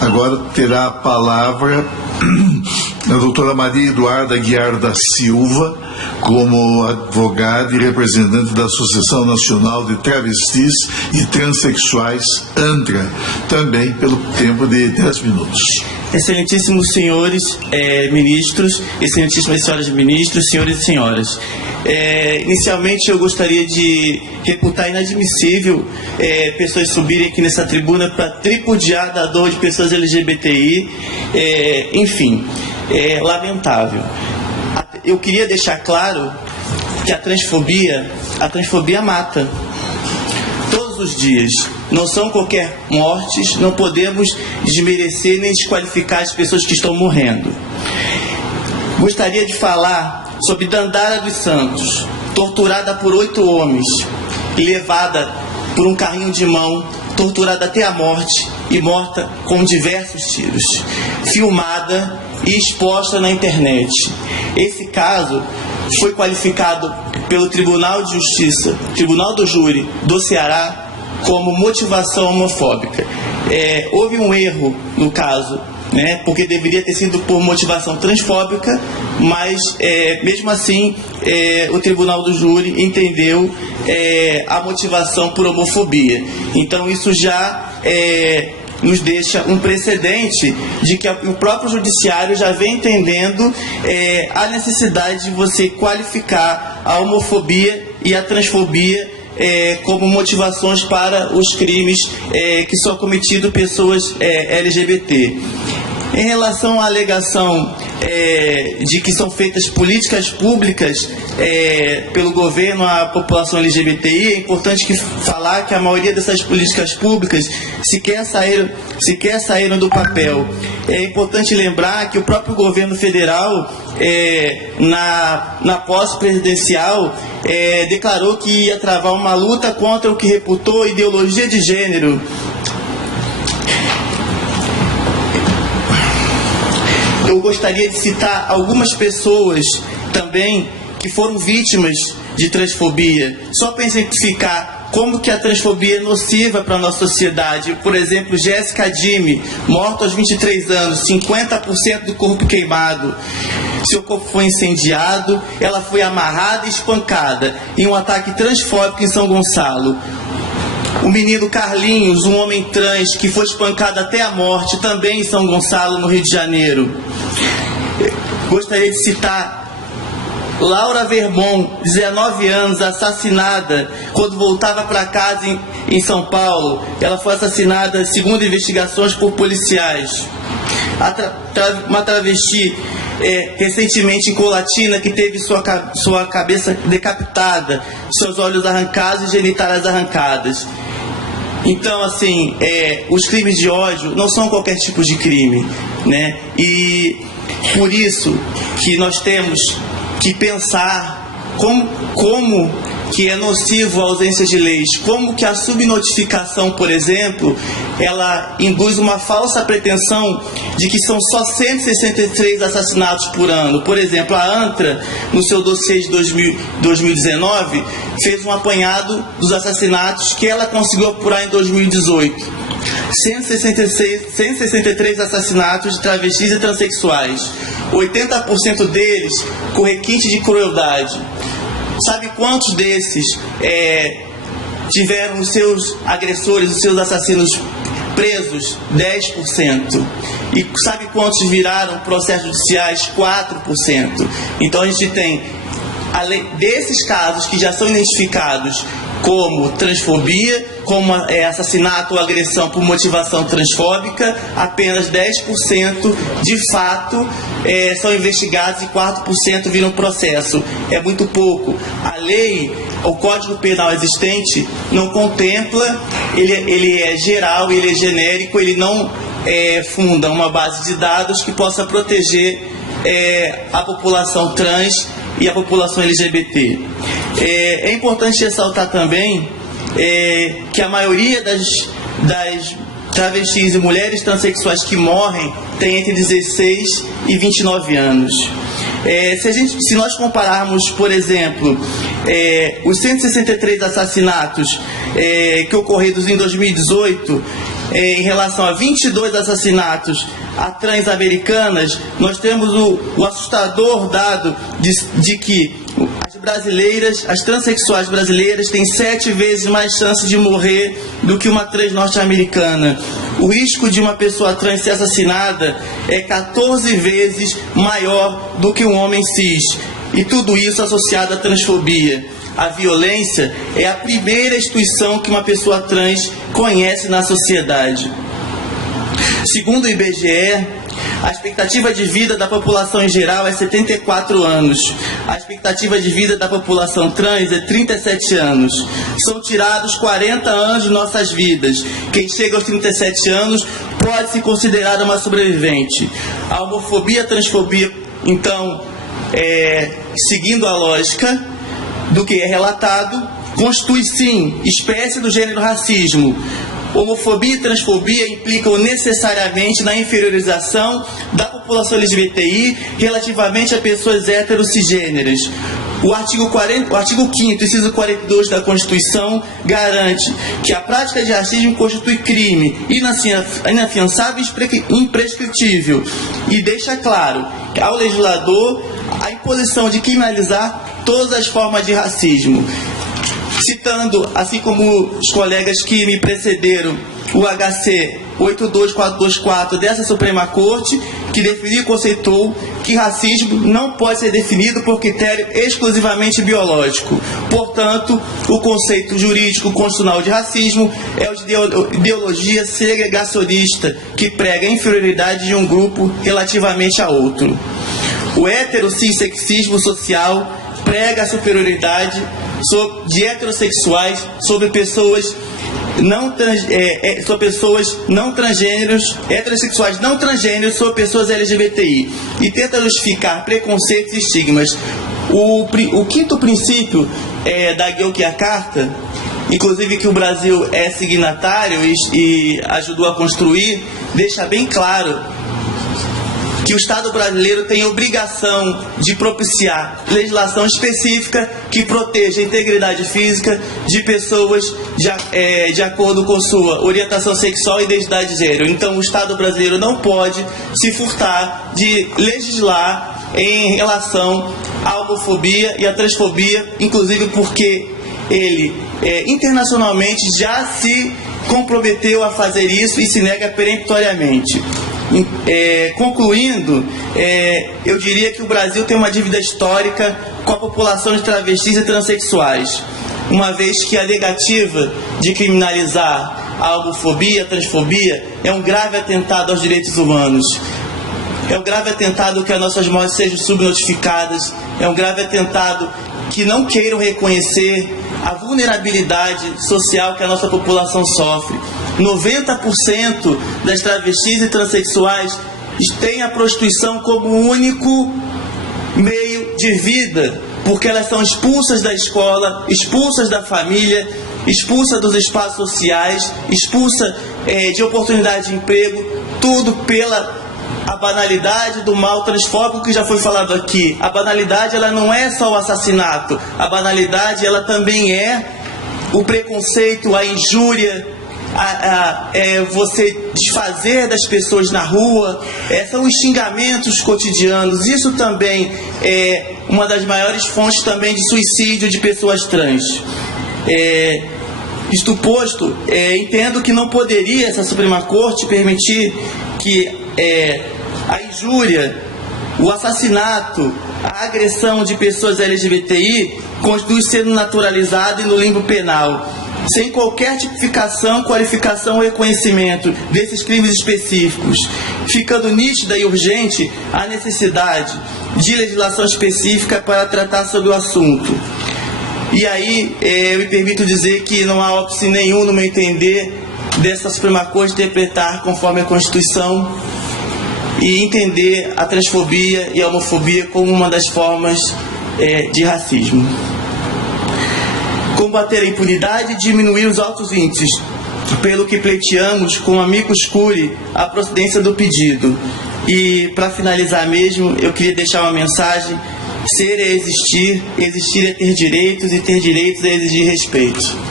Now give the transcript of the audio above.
Agora terá a palavra a doutora Maria Eduarda Aguiar da Silva, como advogada e representante da Associação Nacional de Travestis e Transsexuais, ANTRA, também pelo tempo de 10 minutos. Excelentíssimos senhores ministros, excelentíssimas senhoras ministros, senhores e senhoras. Inicialmente eu gostaria de reputar inadmissível pessoas subirem aqui nessa tribuna para tripudiar da dor de pessoas LGBTI, enfim, lamentável. Eu queria deixar claro que a transfobia mata. Todos os dias. Não são qualquer mortes, não podemos desmerecer nem desqualificar as pessoas que estão morrendo. Gostaria de falar sobre Dandara dos Santos, torturada por 8 homens, levada por um carrinho de mão, torturada até a morte e morta com diversos tiros, filmada e exposta na internet. Esse caso foi qualificado pelo Tribunal de Justiça, Tribunal do Júri do Ceará, como motivação homofóbica. Houve um erro no caso, porque deveria ter sido por motivação transfóbica, mas mesmo assim o Tribunal do Júri entendeu a motivação por homofobia. Então isso já nos deixa um precedente de que o próprio judiciário já vem entendendo a necessidade de você qualificar a homofobia e a transfobia como motivações para os crimes que são cometidos pessoas LGBT. Em relação à alegação de que são feitas políticas públicas pelo governo à população LGBTI, é importante falar que a maioria dessas políticas públicas sequer saíram do papel. É importante lembrar que o próprio governo federal, na posse presidencial, declarou que ia travar uma luta contra o que reputou ideologia de gênero. Eu gostaria de citar algumas pessoas também que foram vítimas de transfobia, só para exemplificar como que a transfobia é nociva para a nossa sociedade. Por exemplo, Jéssica Dime, morta aos 23 anos, 50% do corpo queimado. Seu corpo foi incendiado, ela foi amarrada e espancada em um ataque transfóbico em São Gonçalo. O menino Carlinhos, um homem trans que foi espancado até a morte, também em São Gonçalo, no Rio de Janeiro. Gostaria de citar Laura Vermon, 19 anos, assassinada quando voltava para casa em São Paulo. Ela foi assassinada, segundo investigações, por policiais. Uma travesti recentemente em Colatina, que teve sua cabeça decapitada, seus olhos arrancados e genitais arrancadas. Então, assim, os crimes de ódio não são qualquer tipo de crime, E por isso que nós temos que pensar como que é nocivo a ausência de leis, como que a subnotificação, por exemplo, ela induz uma falsa pretensão de que são só 163 assassinatos por ano. Por exemplo, a ANTRA, no seu dossiê de 2019, fez um apanhado dos assassinatos que ela conseguiu apurar em 2018. 163 assassinatos de travestis e transexuais, 80% deles com requinte de crueldade. Sabe quantos desses tiveram os seus agressores, os seus assassinos presos? 10%. E sabe quantos viraram processos judiciais? 4%. Então a gente tem, além desses casos que já são identificados como transfobia, como assassinato ou agressão por motivação transfóbica, apenas 10% de fato são investigados e 4% viram processo. É muito pouco. A lei, o Código Penal existente não contempla, ele é geral, ele é genérico, ele não funda uma base de dados que possa proteger a população trans e a população LGBT. É importante ressaltar também que a maioria das travestis e mulheres transexuais que morrem tem entre 16 e 29 anos. Se nós compararmos, por exemplo, os 163 assassinatos que ocorridos em 2018, em relação a 22 assassinatos a trans americanas, nós temos o assustador dado de que as transexuais brasileiras têm 7 vezes mais chance de morrer do que uma trans norte-americana. O risco de uma pessoa trans ser assassinada é 14 vezes maior do que um homem cis. E tudo isso associado à transfobia. A violência é a primeira instituição que uma pessoa trans conhece na sociedade. Segundo o IBGE, a expectativa de vida da população em geral é 74 anos. A expectativa de vida da população trans é 37 anos. São tirados 40 anos de nossas vidas. Quem chega aos 37 anos pode se considerar uma sobrevivente. A homofobia e a transfobia, então, seguindo a lógica do que é relatado, constitui sim espécie do gênero racismo. Homofobia e transfobia implicam necessariamente na inferiorização da população LGBTI relativamente a pessoas cisgêneras. O artigo 5º, inciso 42 da Constituição, garante que a prática de racismo constitui crime inafiançável e imprescritível e deixa claro ao legislador a imposição de criminalizar todas as formas de racismo. Citando, assim como os colegas que me precederam, o HC 82424 dessa Suprema Corte, que definiu e conceitou que racismo não pode ser definido por critério exclusivamente biológico. Portanto, o conceito jurídico constitucional de racismo é o de ideologia segregacionista, que prega a inferioridade de um grupo relativamente a outro. O heterossexismo social prega a superioridade de heterossexuais sobre pessoas não transgêneros, heterossexuais não transgêneros sobre pessoas LGBTI e tenta justificar preconceitos e estigmas. O quinto princípio da Yogyakarta, inclusive que o Brasil é signatário e ajudou a construir, deixa bem claro que o Estado brasileiro tem obrigação de propiciar legislação específica que proteja a integridade física de pessoas de acordo com sua orientação sexual e identidade de gênero. Então, o Estado brasileiro não pode se furtar de legislar em relação à homofobia e à transfobia, inclusive porque ele internacionalmente já se comprometeu a fazer isso e se nega peremptoriamente. Concluindo, eu diria que o Brasil tem uma dívida histórica com a população de travestis e transexuais, uma vez que a negativa de criminalizar a homofobia, a transfobia, é um grave atentado aos direitos humanos. É um grave atentado que as nossas mortes sejam subnotificadas, é um grave atentado que não queiram reconhecer a vulnerabilidade social que a nossa população sofre. 90% das travestis e transexuais têm a prostituição como único meio de vida, porque elas são expulsas da escola, expulsas da família, expulsas dos espaços sociais, expulsas de oportunidade de emprego, tudo pela a banalidade do mal transfóbico que já foi falado aqui. A banalidade, ela não é só o assassinato, a banalidade, ela também é o preconceito, a injúria, você desfazer das pessoas na rua, são os xingamentos cotidianos. Isso também é uma das maiores fontes também de suicídio de pessoas trans. Isto posto, entendo que não poderia essa Suprema Corte permitir que a injúria, o assassinato, a agressão de pessoas LGBTI continue sendo naturalizado e no limbo penal, sem qualquer tipificação, qualificação ou reconhecimento desses crimes específicos, ficando nítida e urgente a necessidade de legislação específica para tratar sobre o assunto. E aí, eu me permito dizer que não há óbice nenhum, no meu entender, dessa Suprema Corte interpretar conforme a Constituição e entender a transfobia e a homofobia como uma das formas de racismo. Combater a impunidade e diminuir os altos índices, pelo que pleiteamos com amicus curiae a procedência do pedido. E para finalizar mesmo, eu queria deixar uma mensagem: ser é existir, existir é ter direitos e ter direitos é exigir respeito.